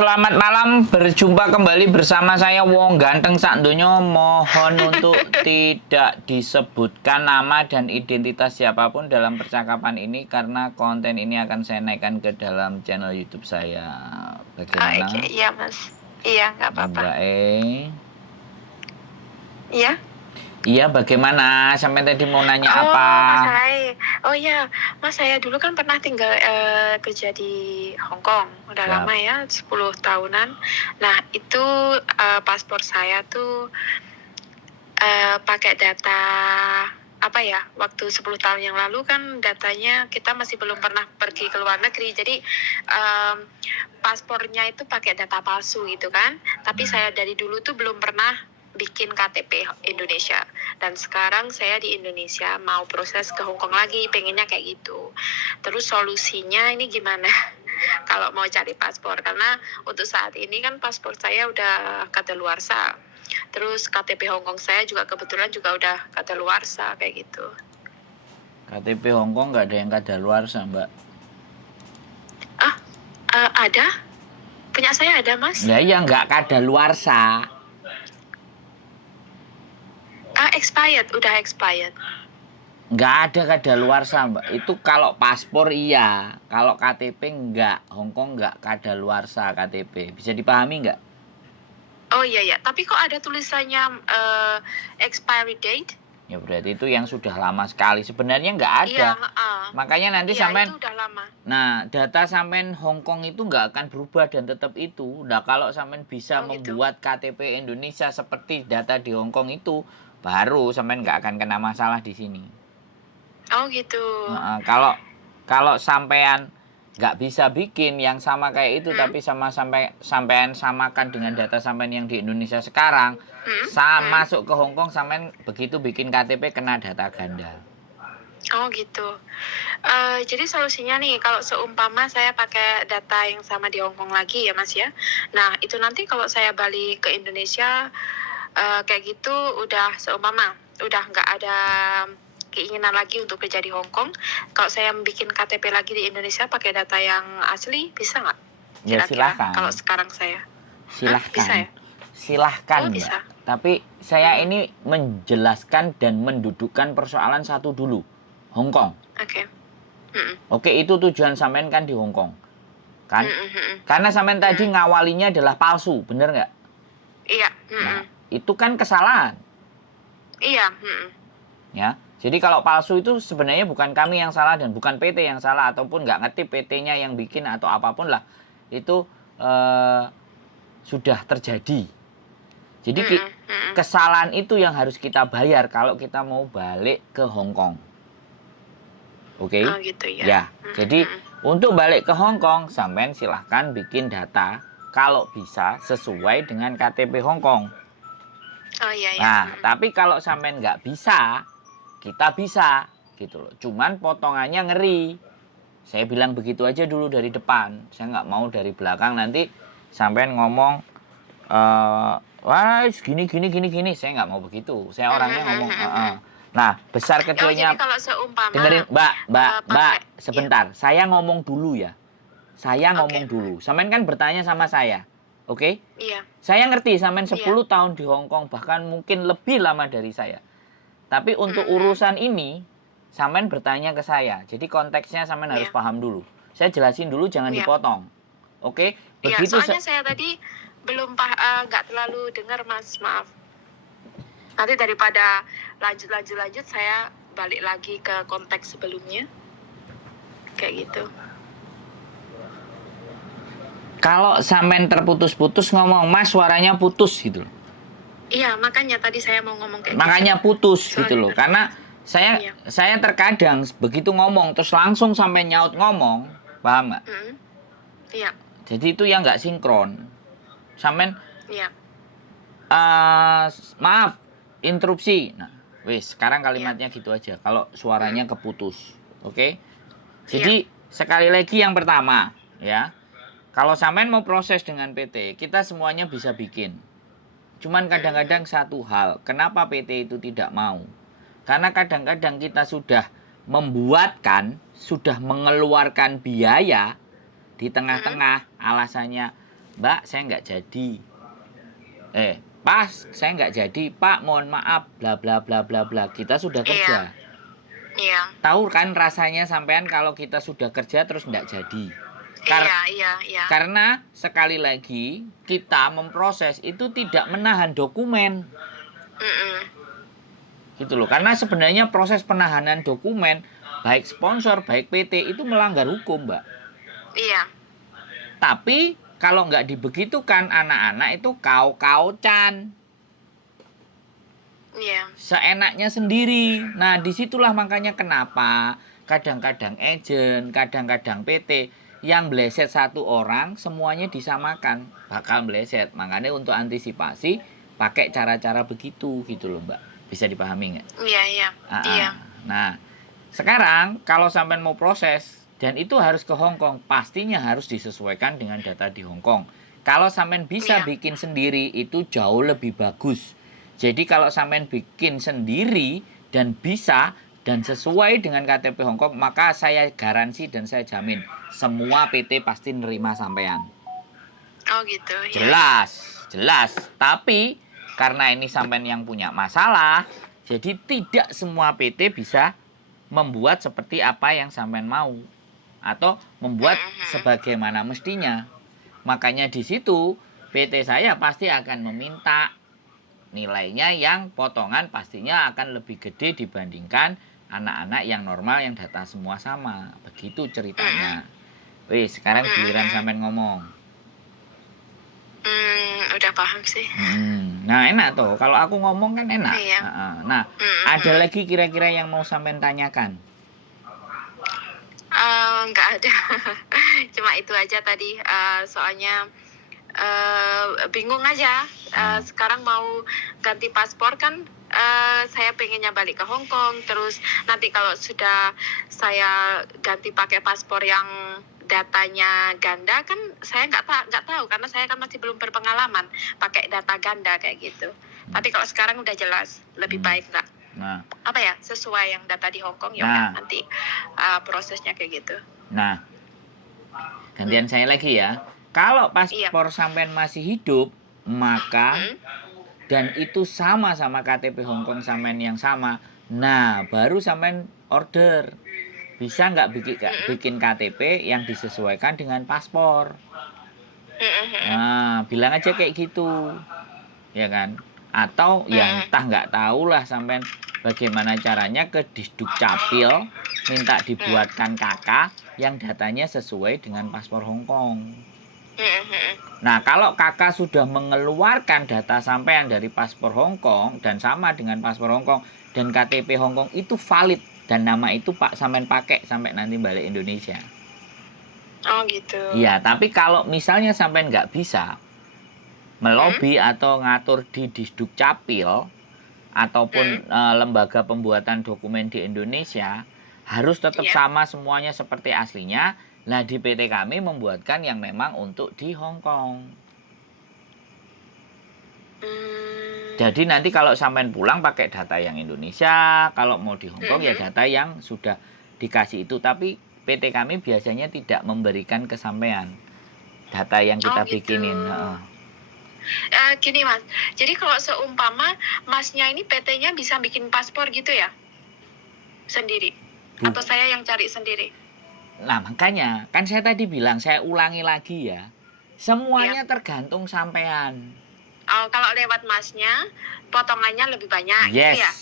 selamat malam. Berjumpa kembali bersama saya Wong Ganteng sak donya. Mohon untuk tidak disebutkan nama dan identitas siapapun dalam percakapan ini karena konten ini akan saya naikkan ke dalam channel YouTube saya. Bagaimana? Oke, iya Mas. Iya, nggak apa-apa. Mbak Iya? Iya, bagaimana? Sampai tadi mau nanya Oh, apa? Mas Hai. Oh iya, Mas, saya dulu kan pernah tinggal kerja di Hong Kong. Udah Siap. lama ya, 10 tahunan. Nah, itu paspor saya tuh pakai data apa ya, waktu 10 tahun yang lalu kan datanya kita masih belum pernah pergi ke luar negeri. Jadi paspornya itu pakai data palsu gitu kan. Tapi saya dari dulu tuh belum pernah bikin KTP Indonesia, dan sekarang saya di Indonesia mau proses ke Hong Kong lagi, pengennya kayak gitu. Terus solusinya ini gimana kalau mau cari paspor, karena untuk saat ini kan paspor saya udah kadaluarsa, terus KTP Hong Kong saya juga kebetulan juga udah kadaluarsa kayak gitu. KTP Hong Kong nggak ada yang kadaluarsa, Mbak. Ada? Punya saya ada, Mas? Ya iya, nggak kadaluarsa. Expired, udah expired. Nggak ada kadaluarsa, Mbak. Itu kalau paspor iya, kalau KTP nggak. Hong Kong nggak kadaluarsa KTP. Bisa dipahami nggak? Oh iya, tapi kok ada tulisannya expiry date? Ya berarti itu yang sudah lama sekali. Sebenarnya nggak ada. Iya, Makanya nanti iya, sampean, itu udah lama. nah data sampean Hong Kong itu nggak akan berubah dan tetap itu. Nah kalau sampean bisa gitu. membuat KTP Indonesia seperti data di Hong Kong itu, baru sampean nggak akan kena masalah di sini. Oh gitu. Kalau sampean nggak bisa bikin yang sama kayak itu, tapi sampean samakan dengan data sampean yang di Indonesia sekarang, masuk ke Hong Kong, sampean begitu bikin KTP kena data ganda. Oh gitu. Jadi solusinya nih, kalau seumpama saya pakai data yang sama di Hong Kong lagi ya Mas ya. Nah itu nanti kalau saya balik ke Indonesia kayak gitu, udah seumpama udah nggak ada keinginan lagi untuk kerja di Hong Kong, kalau saya bikin KTP lagi di Indonesia pakai data yang asli, bisa nggak? Ya silahkan. Kalau sekarang saya. Silahkan. Bisa ya? Silahkan, Oh, bisa. Mbak. Tapi saya ini menjelaskan dan mendudukkan persoalan satu dulu. Hong Kong. Oke. Oke, itu tujuan sampean kan di Hong Kong. Kan? Karena sampean tadi ngawalinya adalah palsu, bener nggak? Iya. Nah, itu kan kesalahan. Iya. Ya. Jadi kalau palsu itu sebenarnya bukan kami yang salah dan bukan PT yang salah, ataupun nggak ngerti PT-nya yang bikin atau apapun lah. Itu sudah terjadi. Jadi kesalahan itu yang harus kita bayar kalau kita mau balik ke Hong Kong. Oke? Oh gitu ya. Ya. Jadi untuk balik ke Hong Kong, sampean silahkan bikin data kalau bisa sesuai dengan KTP Hong Kong. Oh iya. Nah, tapi kalau sampean nggak bisa, kita bisa gitu loh. Cuman potongannya ngeri. Saya bilang begitu aja dulu dari depan. Saya nggak mau dari belakang nanti sampean ngomong wah gini. Saya nggak mau begitu. Saya orangnya ngomong Nah, besar kecilnya. Jadi kalau seumpama dengerin, Mbak, sebentar. Saya ngomong dulu ya. Saya ngomong dulu. Sampean kan bertanya sama saya. Oke? Iya. Saya ngerti sampean 10 tahun di Hong Kong, bahkan mungkin lebih lama dari saya. Tapi untuk urusan ini, sampean bertanya ke saya. Jadi konteksnya sampean harus paham dulu. Saya jelasin dulu, jangan dipotong. Oke? Begitu. Soalnya saya tadi belum nggak terlalu dengar, Mas. Maaf. Nanti daripada lanjut, saya balik lagi ke konteks sebelumnya. Kayak gitu. Kalau sampean terputus-putus ngomong, Mas suaranya putus gitu. Iya, makanya tadi saya mau ngomong kayak makanya gitu. Putus gitu loh. Karena saya terkadang begitu ngomong terus langsung sampai nyaut ngomong, paham nggak? Iya. Jadi itu yang nggak sinkron. Sampean maaf, interupsi. Nah, wis, sekarang kalimatnya gitu aja. Kalau suaranya keputus, oke? Jadi sekali lagi yang pertama, ya. Kalau sampean mau proses dengan PT, kita semuanya bisa bikin. Cuman kadang-kadang satu hal, kenapa PT itu tidak mau? Karena kadang-kadang kita sudah membuatkan, sudah mengeluarkan biaya di tengah-tengah, alasannya Mbak, saya nggak jadi. Pas, saya nggak jadi. Pak, mohon maaf, bla bla bla bla bla. Kita sudah Iya. kerja. Iya. Tahu kan rasanya sampean kalau kita sudah kerja terus nggak jadi. Iya. Karena sekali lagi kita memproses itu tidak menahan dokumen. Mm-mm. Gitu loh. Karena sebenarnya proses penahanan dokumen baik sponsor, baik PT itu melanggar hukum, Mbak. Iya. Tapi kalau nggak dibegitukan anak-anak itu kau-kaucan. Iya. Seenaknya sendiri. Nah, disitulah makanya kenapa kadang-kadang agent, kadang-kadang PT yang meleset satu orang semuanya disamakan, bakal meleset. Makanya untuk antisipasi pakai cara-cara begitu gitu loh, Mbak. Bisa dipahami nggak? Iya. Iya. Nah, sekarang kalau sampai mau proses dan itu harus ke Hong Kong, pastinya harus disesuaikan dengan data di Hong Kong. Kalau sampean bisa bikin sendiri itu jauh lebih bagus. Jadi kalau sampean bikin sendiri dan bisa dan sesuai dengan KTP Hong Kong, maka saya garansi dan saya jamin semua PT pasti nerima sampean. Oh gitu. Jelas. Tapi karena ini sampean yang punya masalah, jadi tidak semua PT bisa membuat seperti apa yang sampean mau atau membuat sebagaimana mestinya. Makanya di situ PT saya pasti akan meminta nilainya yang potongan pastinya akan lebih gede dibandingkan anak-anak yang normal yang data semua sama. Begitu ceritanya. Wih, sekarang giliran sampean ngomong. Udah paham sih. Nah, enak tuh. Kalau aku ngomong kan enak. Iya. Nah, ada lagi kira-kira yang mau sampean tanyakan? Nggak ada. Cuma itu aja tadi. Soalnya bingung aja. Sekarang mau ganti paspor kan. Saya pengennya balik ke Hong Kong. Terus nanti kalau sudah saya ganti pakai paspor yang datanya ganda kan saya nggak tahu karena saya kan masih belum berpengalaman pakai data ganda kayak gitu. Tapi kalau sekarang udah jelas lebih baik nggak? Nah, apa ya sesuai yang data di Hong Kong ya udah nanti prosesnya kayak gitu. Nah, gantian saya lagi ya. Kalau paspor sampean masih hidup, maka dan itu sama KTP Hong Kong sampean yang sama. Nah, baru sampean order. Bisa nggak bikin KTP yang disesuaikan dengan paspor? Nah, bilang aja kayak gitu, ya kan? Atau yang entah nggak tahu lah sampean bagaimana caranya ke Disduk Capil minta dibuatkan kakak yang datanya sesuai dengan paspor Hong Kong. Nah, kalau kakak sudah mengeluarkan data sampean dari paspor Hong Kong dan sama dengan paspor Hong Kong dan KTP Hong Kong itu valid dan nama itu Pak sampean pakai sampai nanti balik Indonesia. Oh gitu. Iya, tapi kalau misalnya sampean nggak bisa melobi atau ngatur di Disduk Capil ataupun lembaga pembuatan dokumen di Indonesia harus tetap sama semuanya seperti aslinya. Nah, di PT kami membuatkan yang memang untuk di Hong Kong. Jadi nanti kalau sampean pulang pakai data yang Indonesia, kalau mau di Hong Kong ya data yang sudah dikasih itu. Tapi PT kami biasanya tidak memberikan ke sampean data yang kita bikinin. Gini Mas, jadi kalau seumpama Masnya ini PT-nya bisa bikin paspor gitu ya? Sendiri? Atau saya yang cari sendiri? Nah makanya, kan saya tadi bilang, saya ulangi lagi ya. Semuanya tergantung sampean. Oh, kalau lewat Masnya, potongannya lebih banyak gitu ya?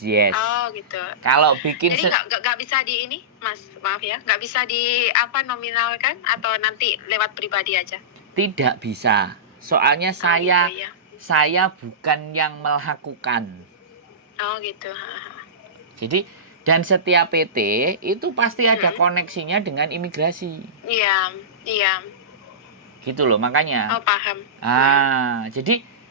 Yes. Oh gitu. Kalau bikin jadi nggak bisa di ini, Mas, maaf ya, nggak bisa di nominalkan atau nanti lewat pribadi aja? Tidak bisa. Soalnya saya bukan yang melakukan. Oh gitu. Jadi dan setiap PT itu pasti ada koneksinya dengan imigrasi. Iya. Gitu loh makanya. Oh paham.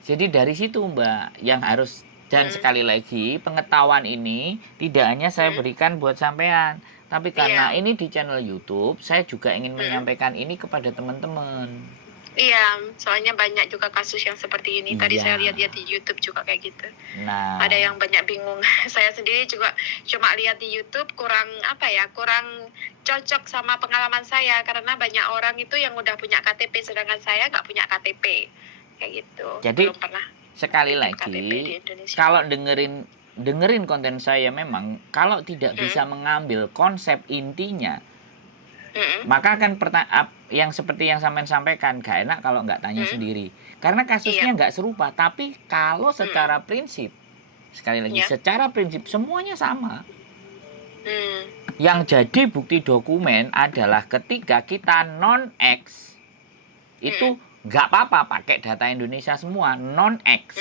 Jadi dari situ Mbak yang harus dan sekali lagi pengetahuan ini tidak hanya saya berikan buat sampean, tapi karena ini di channel YouTube, saya juga ingin menyampaikan ini kepada teman-teman. Iya, soalnya banyak juga kasus yang seperti ini. Tadi Iya. saya lihat-lihat di YouTube juga kayak gitu. Nah, Ada yang banyak bingung. Saya sendiri juga cuma lihat di YouTube, kurang apa ya, kurang cocok sama pengalaman saya karena banyak orang itu yang udah punya KTP sedangkan saya nggak punya KTP. Kayak gitu. jadi Belum pernah sekali bikin KTP di lagi, Indonesia. kalau dengerin konten saya memang kalau tidak bisa Mm. mengambil konsep intinya, Mm-mm. maka akan yang seperti yang sampean sampaikan, gak enak kalau nggak tanya Mm. sendiri. Karena kasusnya Iya. nggak serupa, tapi kalau secara prinsip, sekali lagi, Ya. secara prinsip semuanya sama. Mm. Yang jadi bukti dokumen adalah ketika kita non-X, itu nggak apa-apa pakai data Indonesia semua, non-X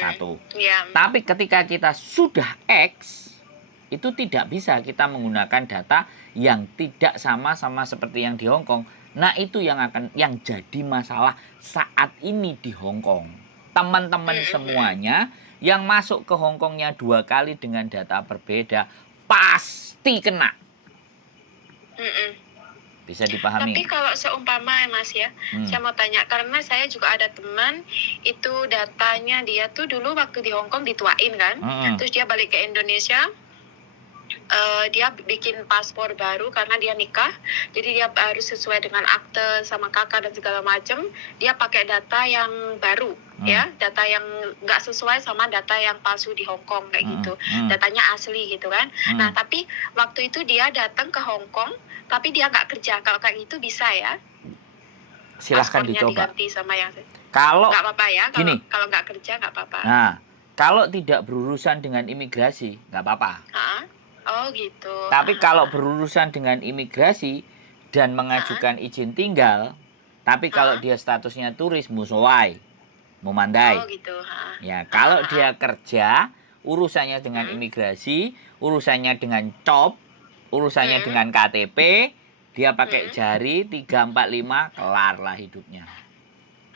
satu. Iya. Tapi ketika kita sudah X, itu tidak bisa kita menggunakan data yang tidak sama seperti yang di Hong Kong. Nah, itu yang jadi masalah saat ini di Hong Kong. Teman-teman semuanya yang masuk ke Hong Kongnya 2 kali dengan data berbeda pasti kena. Bisa dipahami. Tapi kalau seumpama Mas ya, saya mau tanya karena saya juga ada teman itu datanya dia tuh dulu waktu di Hong Kong dituain kan, terus dia balik ke Indonesia, dia bikin paspor baru karena dia nikah, jadi dia harus sesuai dengan akte sama kakak dan segala macam, dia pakai data yang baru, ya, data yang nggak sesuai sama data yang palsu di Hong Kong kayak gitu, datanya asli gitu kan. Nah tapi waktu itu dia datang ke Hong Kong, tapi dia nggak kerja. Kalau kayak gitu bisa ya? Silahkan Paspornya dicoba. diganti sama yang kalau nggak apa-apa ya? Kalau nggak kerja nggak apa-apa. Nah, kalau tidak berurusan dengan imigrasi nggak apa-apa. Oh gitu. Tapi kalau berurusan dengan imigrasi dan mengajukan izin tinggal, tapi kalau dia statusnya turis musuwai, memandai. Oh gitu. Ya, kalau dia kerja, urusannya dengan imigrasi, urusannya dengan COP, urusannya dengan KTP, dia pakai jari 3, 4, 5, kelar lah hidupnya.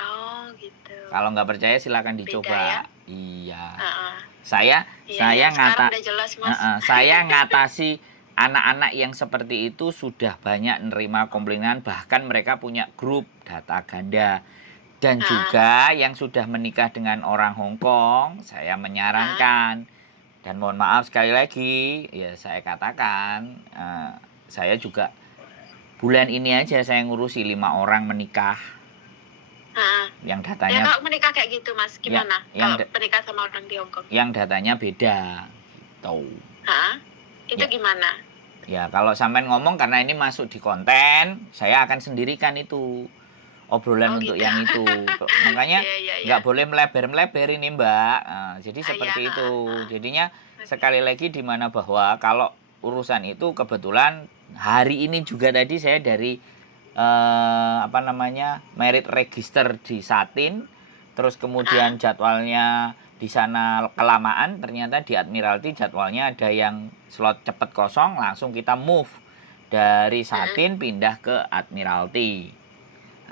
Oh gitu. Kalau nggak percaya silakan dicoba. Beda, ya? Iya. Saya udah jelas, Mas. Saya ngatasi anak-anak yang seperti itu sudah banyak menerima komplainan, bahkan mereka punya grup data ganda. Dan juga yang sudah menikah dengan orang Hong Kong, saya menyarankan, dan mohon maaf sekali lagi, ya saya katakan, saya juga bulan ini aja saya ngurusi 5 orang menikah. Yang datanya, ya kalau menikah kayak gitu Mas, gimana? Kalau menikah sama orang di Hong Kong? Yang datanya beda, gitu. Itu ya. Gimana? Ya kalau sampean ngomong karena ini masuk di konten, saya akan sendirikan itu obrolan untuk gitu. yang itu. Makanya nggak boleh melebar ini Mbak. Jadi seperti itu. Jadinya sekali lagi di mana bahwa kalau urusan itu kebetulan hari ini juga tadi saya dari merit register di Satin, terus kemudian jadwalnya di sana kelamaan, ternyata di Admiralty jadwalnya ada yang slot cepet kosong, langsung kita move dari Satin pindah ke Admiralty.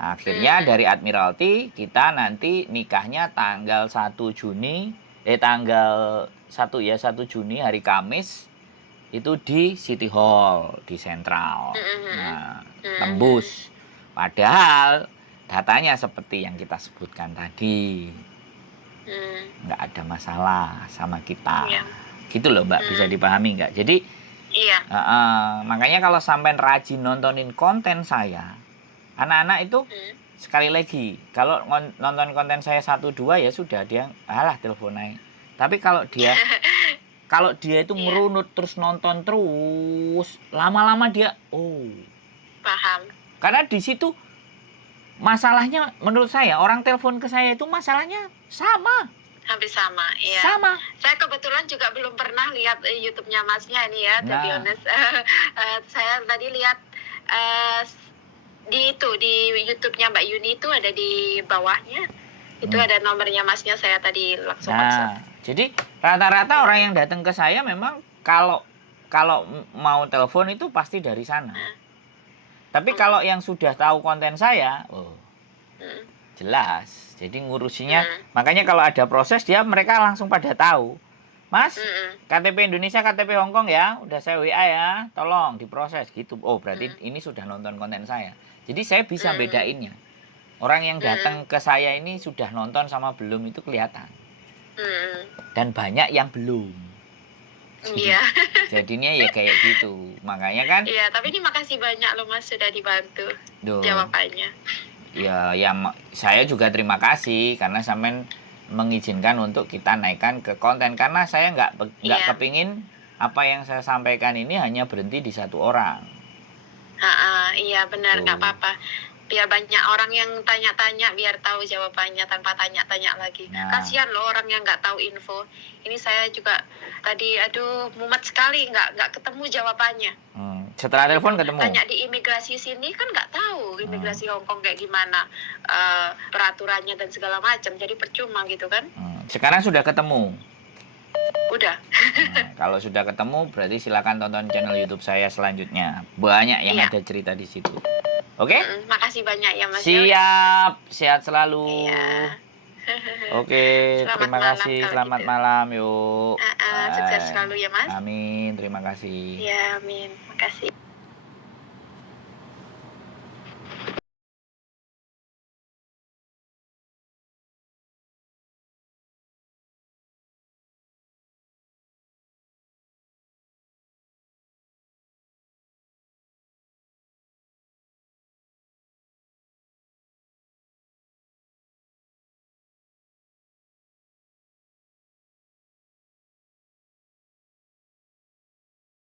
Akhirnya dari Admiralty kita nanti nikahnya tanggal 1 Juni tanggal 1 Juni hari Kamis itu di City Hall di Sentral. Nah, tembus. Padahal datanya seperti yang kita sebutkan tadi. Nggak ada masalah sama kita. Gitu loh Mbak, bisa dipahami nggak? Jadi makanya kalau sampai rajin nontonin konten saya, anak-anak itu sekali lagi, kalau nonton konten saya 1, 2 ya sudah, dia telepon aja. Tapi kalau dia itu merunut terus nonton terus, lama-lama dia paham. Karena di situ masalahnya menurut saya, orang telepon ke saya itu masalahnya sama. Hampir sama, iya. Sama. Saya kebetulan juga belum pernah lihat YouTube-nya Masnya ini ya, to be honest. Saya tadi lihat di YouTube-nya Mbak Yuni itu ada di bawahnya. Itu ada nomornya Masnya, saya tadi langsung masuk. Jadi rata-rata orang yang datang ke saya memang kalau mau telepon itu pasti dari sana. Tapi kalau yang sudah tahu konten saya, jelas. Jadi ngurusinya, makanya kalau ada proses mereka langsung pada tahu. Mas, KTP Indonesia, KTP Hong Kong ya, udah saya WA ya, tolong diproses gitu. Oh berarti ini sudah nonton konten saya. Jadi saya bisa bedainnya. Orang yang datang ke saya ini sudah nonton sama belum itu kelihatan. Dan banyak yang belum. Iya. Jadinya ya kayak gitu. Makanya kan. Iya, tapi ini makasih banyak loh Mas sudah dibantu jawabannya. Ya, saya juga terima kasih karena sampean mengizinkan untuk kita naikkan ke konten, karena saya nggak kepingin apa yang saya sampaikan ini hanya berhenti di satu orang. Iya benar, nggak apa-apa. Biar banyak orang yang tanya-tanya, biar tahu jawabannya tanpa tanya-tanya lagi. Kasihan loh orang yang nggak tahu info. Ini saya juga tadi, mumet sekali nggak ketemu jawabannya. Setelah telepon ketemu. Tanya di imigrasi sini kan nggak tahu imigrasi Hongkong kayak gimana peraturannya dan segala macam. Jadi percuma gitu kan. Sekarang sudah ketemu. Udah. Kalau sudah ketemu berarti silakan tonton channel YouTube saya selanjutnya. Banyak yang ada cerita di situ. Oke? Makasih banyak ya Mas. Siap, sehat selalu. Iya. Oke, terima kasih. Selamat malam, yuk. Sukses selalu ya Mas. Amin, terima kasih. Ya, amin. Makasih.